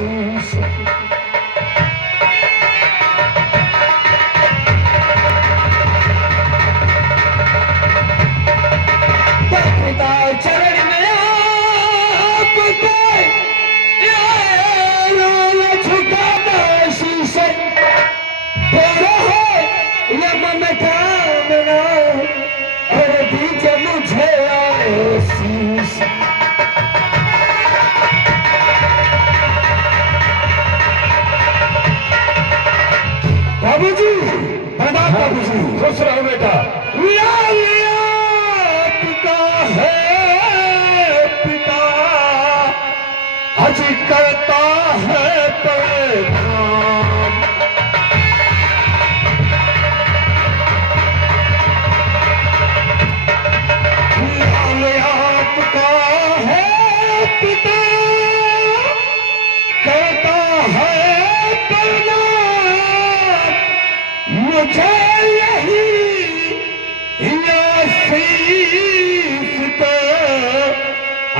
आशीष। पिता चरण में आपके झुकाता आशीष मन कामना और दीजिए मुझे आशीष। बाबूजी, प्रणाम बाबूजी। खुश रहो बेटा। पिता है पिता आज करता है पैगाम। आपका है पिता करता है पैगाम। मुझे यही आशीष दे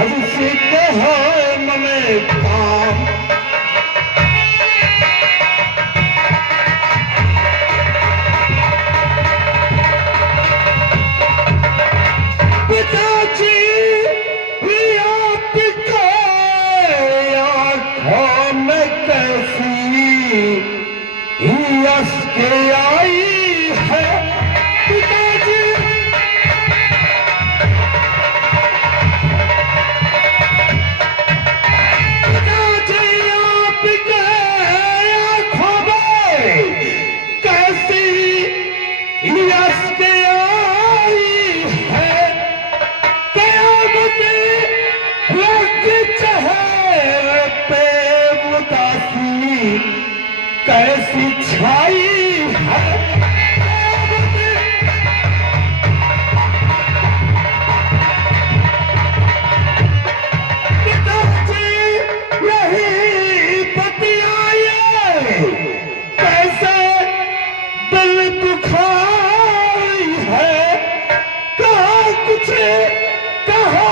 आज सिद्ध है मन काम। पिताजी आपके आँखों में कैसी यश के आई है पिताजी। पिताजी आपके आँखों में कैसी यश के आई है। कयामत रंग चेहरे पे उदासी कैसी छाई है। पिताजी यही बतियाए कैसे दिल दुखाई है। कहा कुछ कहा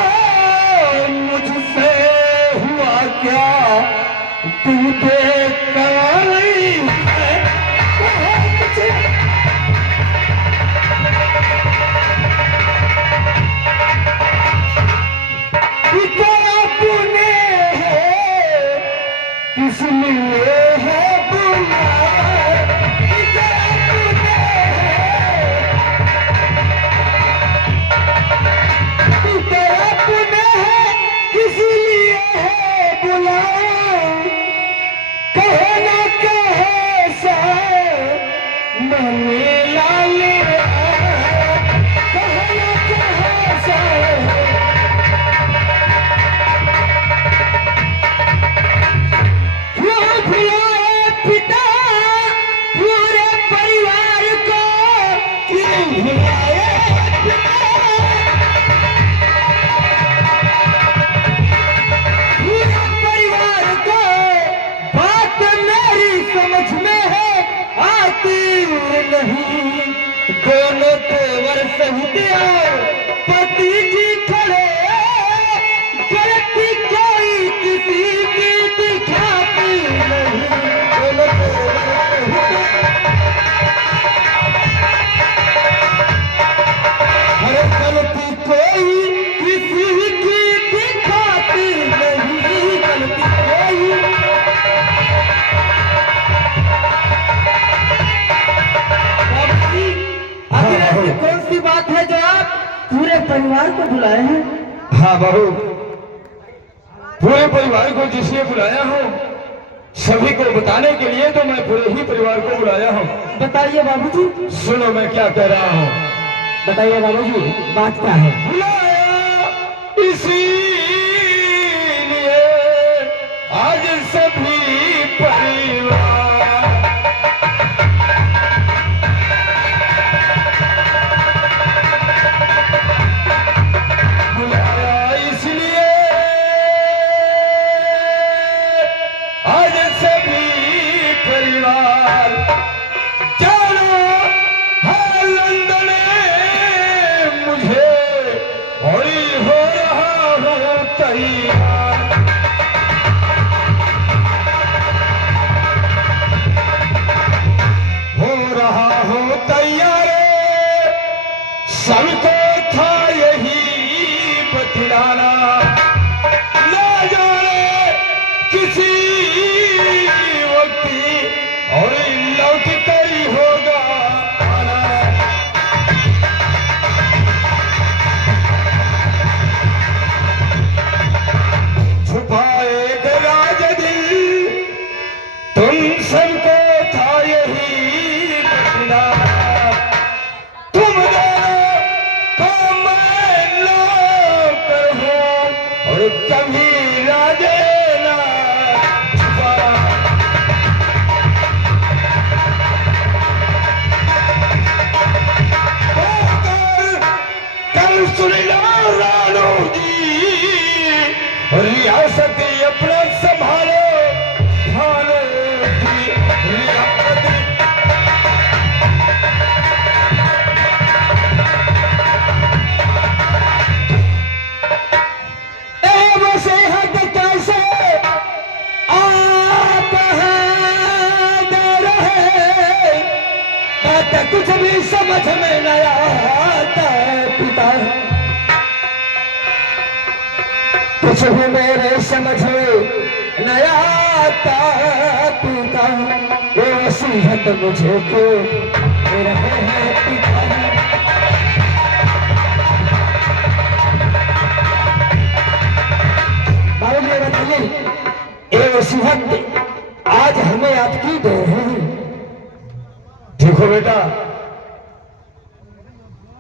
मुझसे हुआ क्या तू बेकरारी है। कहा कुछ अपने है इसलिए है बुलाया। अपने है इसलिए है बुलाया। कहे ना कहे सा मैंने लाल कहे ना कहे सा। क्यों भुलाए पिता पूरे परिवार को। क्यों भुलाए पिता पूरे परिवार को। बात मेरी समझ में है आती नहीं। दोनों तेवर सहित पति जी खड़े गलती कोई किसी की दिखाती नहीं। दोनों तेवर अरे गलती कोई किसी की दिखाती नहीं। गलती कोई आखिर ऐसी कौन सी बात है जो आप पूरे परिवार को बुलाए हैं? हाँ बहू, पूरे परिवार को जिसलिए बुलाया हूँ सभी को बताने के लिए तो मैं पूरे ही परिवार को बुलाया हूँ। बताइए बाबूजी। सुनो मैं क्या कह रहा हूँ। बताइए बाबूजी, बात क्या है? बुलाया इसीलिए आज सभी परिवार। बुलाया इसलिए आज सभी परिवार। चलो हर लंदन मुझे होली हो रहा हूँ तैयार। सती अपना संभालो, भालो की रियासत। सेहत कैसे आप हैं डर है, बात कुछ भी समझ में न आता पिता, कुछ भी मेरे समझ में न आता पिता, ये वसीयत मुझे क्यों दे रहे हैं पिता। ये वसीयत आज हमें आपकी दे रहे हैं। देखो बेटा,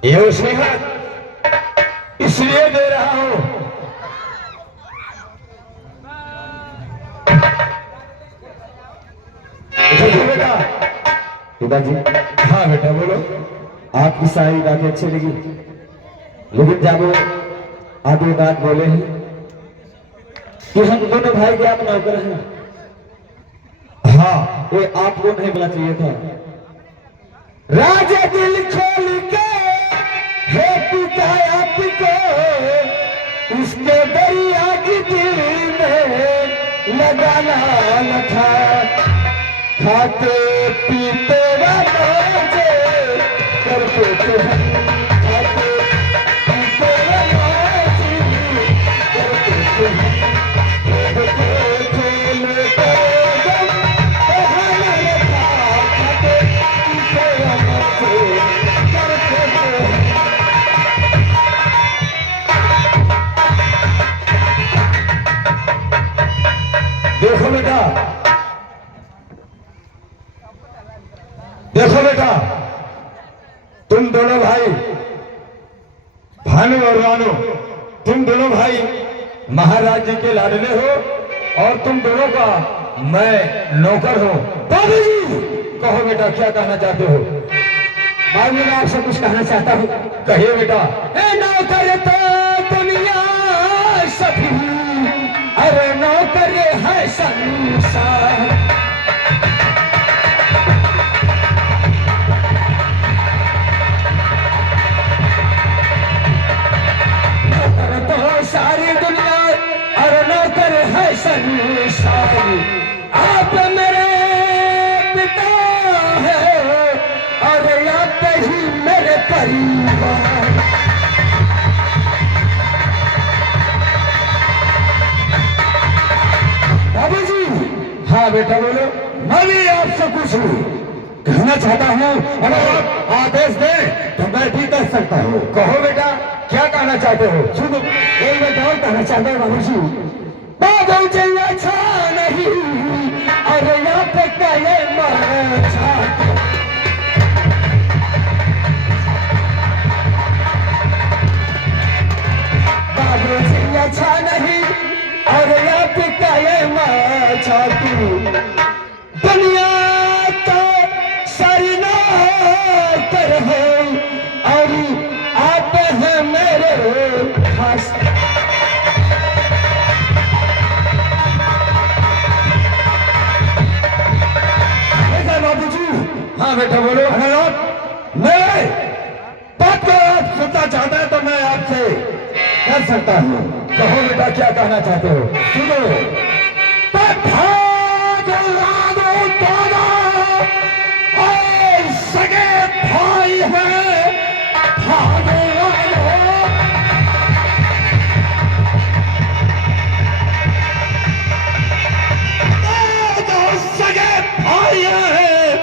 ये वसीयत इसलिए दे रहा हूं, देखो बेटा। पिताजी, हाँ बेटा बोलो। आपकी सारी बातें अच्छी लगी, लेकिन जब वो आधी बात बोले हैं कि हम दोनों भाई के आप नौकर हैं, हाँ ये आपको नहीं बोलना चाहिए था। राजा दिल खोल के हे पिता आपको, उसके दरिया की दिल में लगाना न था, खाते पीते मौजे करते थे हम, खाते पीते मौजे करते थे हम। देखो बेटा, देखो बेटा, तुम दोनों भाई भानु और रानू, तुम दोनों भाई महाराज जी के लाडले हो और तुम दोनों का मैं नौकर हूं। बाबूजी, कहो बेटा क्या कहना चाहते हो? बाबूजी मैं आपसे कुछ कहना चाहता हूँ। कहिए बेटा। नौकर तो दुनिया सभी, अरे नौकर है संसार, नौकर तो सारी दुनिया, अरे नौकर है संसार। आप मेरे पिता है और आप ही मेरे परिवार। बाबूजी, हाँ बेटा बोलो। मैं भी आपसे कुछ कहना चाहता हूँ, अगर आप आदेश दें तो मैं भी कर सकता हूँ। कहो बेटा क्या कहना चाहते हो? सुनो, एक बात और कहना चाहता हूँ बाबूजी। बादल चल अच्छा नहीं, अरे यहाँ पे क्या मर जाते। बादल चल अच्छा नहीं, और यहाँ पे क्या मर जाती। दुनिया तो सारी नौकर है और आप हैं मेरे खास। बाबूजी, हाँ बेटा बोलो। अगर आप मैं बात को आप सुनना चाहते हैं तो मैं आपसे कर सकता हूँ। कहो बेटा क्या कहना चाहते हो? सुनो, सगे भाई है, भागो सगे भाई है,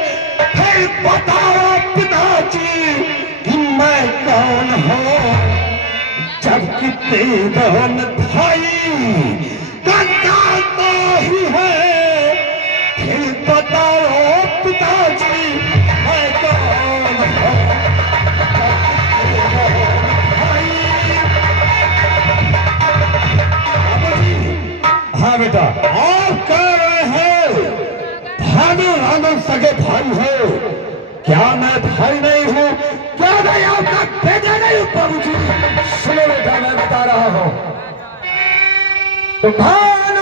फिर बताओ पिताजी कि मैं कौन हूँ, जबकि तीन भाई गंगा तो ही है, फिर बताओ पिताजी मैं कौन हूँ। हाँ बेटा। आप कह रहे हैं भानु रानू सगे भाई हो, क्या मैं भाई नहीं हूँ? क्या मैं आपका बेटा नहीं हूँ? बाबूजी सुनो बेटा मैं बता रहा हूँ। तो भानु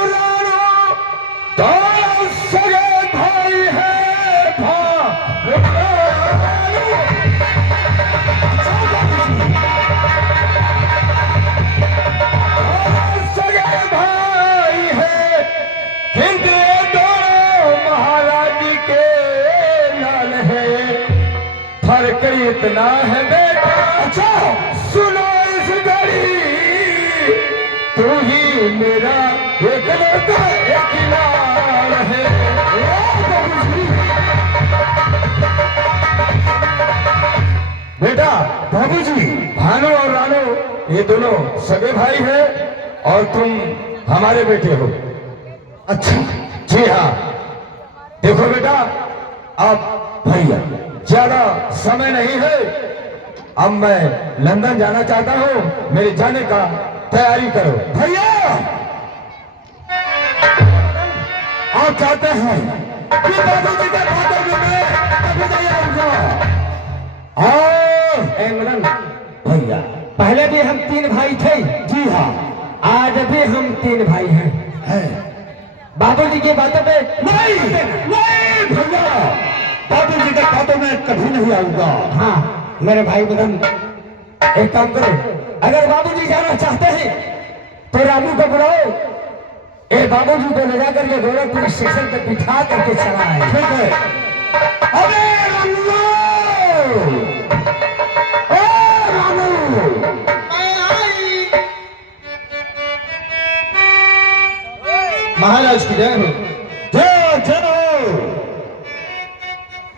इतना है बेटा। अच्छा सुनो इस घड़ी तू ही मेरा एक लौटा एक लाल है। बेटा बाबूजी, भानु और रानू ये दोनों सगे भाई हैं और तुम हमारे बेटे हो। अच्छा जी हाँ, देखो बेटा, अब भैया ज्यादा समय नहीं है, अब मैं लंदन जाना चाहता हूँ, मेरे जाने का तैयारी करो। भैया आप चाहते हैं कि बाबूजी के खाते में मैं अभी नहीं आऊंगा? मदन भैया पहले भी हम 3 भाई थे, जी हाँ आज भी हम 3 भाई हैं। बाबूजी की बातों पे नहीं नहीं भैया, बाबूजी के खातों में कभी नहीं आऊंगा। हाँ मेरे भाई मदन, एक काम करो, अगर बाबूजी जाना चाहते हैं तो रामू को बुलाओ, ए बाबूजी को ले जाकर के गोरखपुर स्टेशन पे बिठा करके चला है। ठीक है। अबे रामू, ओ रामू, महाराज की जय हो। जय जय।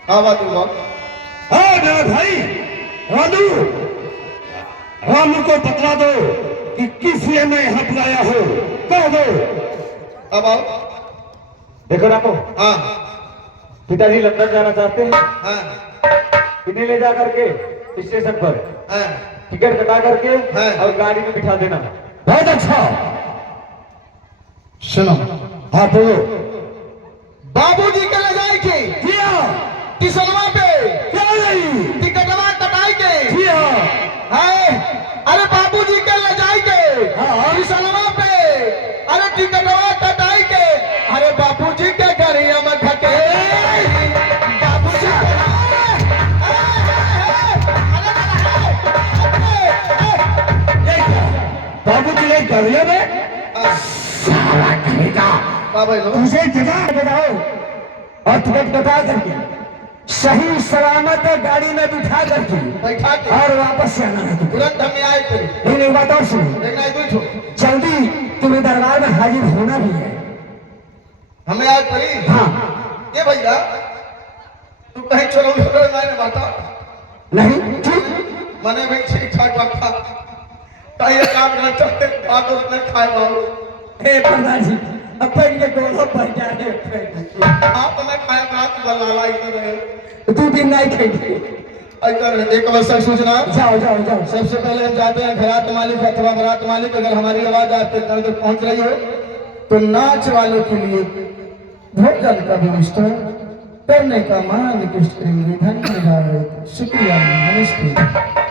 हाँ मेरा भाई रामू, रामू को बतला दो कि किस लिए मैं यहाँ बुलाया हो, कह दो। अब आओ। देखो रामू, हाँ पिताजी लंदन जाना चाहते हैं, हाँ इन्हें ले जा करके स्टेशन पर हाँ टिकट कटा करके हाँ। और गाड़ी में बिठा देना। बहुत अच्छा। सुनो, हाँ बोलो। बाबूजी के ले जाए के जी हाँ। टिसनवा पे क्या नहीं? टिकटवा कटाई के जी हाँ। है। अरे बाबूजी के ले जाए के हाँ। टिसनवा पे, अरे टिकटवा कटाई के, अरे बाबूजी के गरिया में धके बाबूजी बाबूजी ने गरिया में साला करेगा। तुझे जगह बताओ और टिकट कटा करके सही सलामत गाड़ी में बिठा करके बैठा के और वापस से आना है तुझे। तुरंत हमें आए थे। लेकिन एक बात और सुनो, देखना है दूर जल्दी तुम्हें दरबार में हाजिर होना भी है। हमें आए पड़ी। हाँ ये भैया तू कहीं चलो मैंने बता नहीं ठीक। मैंने भी ठीक ठाक रखा, कहीं काम न चलते बात उसने खाए बाबू। हे प्रधान जी, अपन के गोलो पर जाने आप मैं खाया रात बलाला इधर रहे। तू दिन नहीं खेली। इधर एक अवसर सूचना। जाओ जाओ जाओ। सबसे पहले हम जाते हैं घरात मालिक अथवा बरात मालिक, अगर हमारी आवाज आपके घर तक पहुंच रही हो तो नाच वालों के लिए भोजन का व्यवस्था करने का मान कृष्ण करेंगे। धन्यवाद, शुक्रिया, नमस्ते।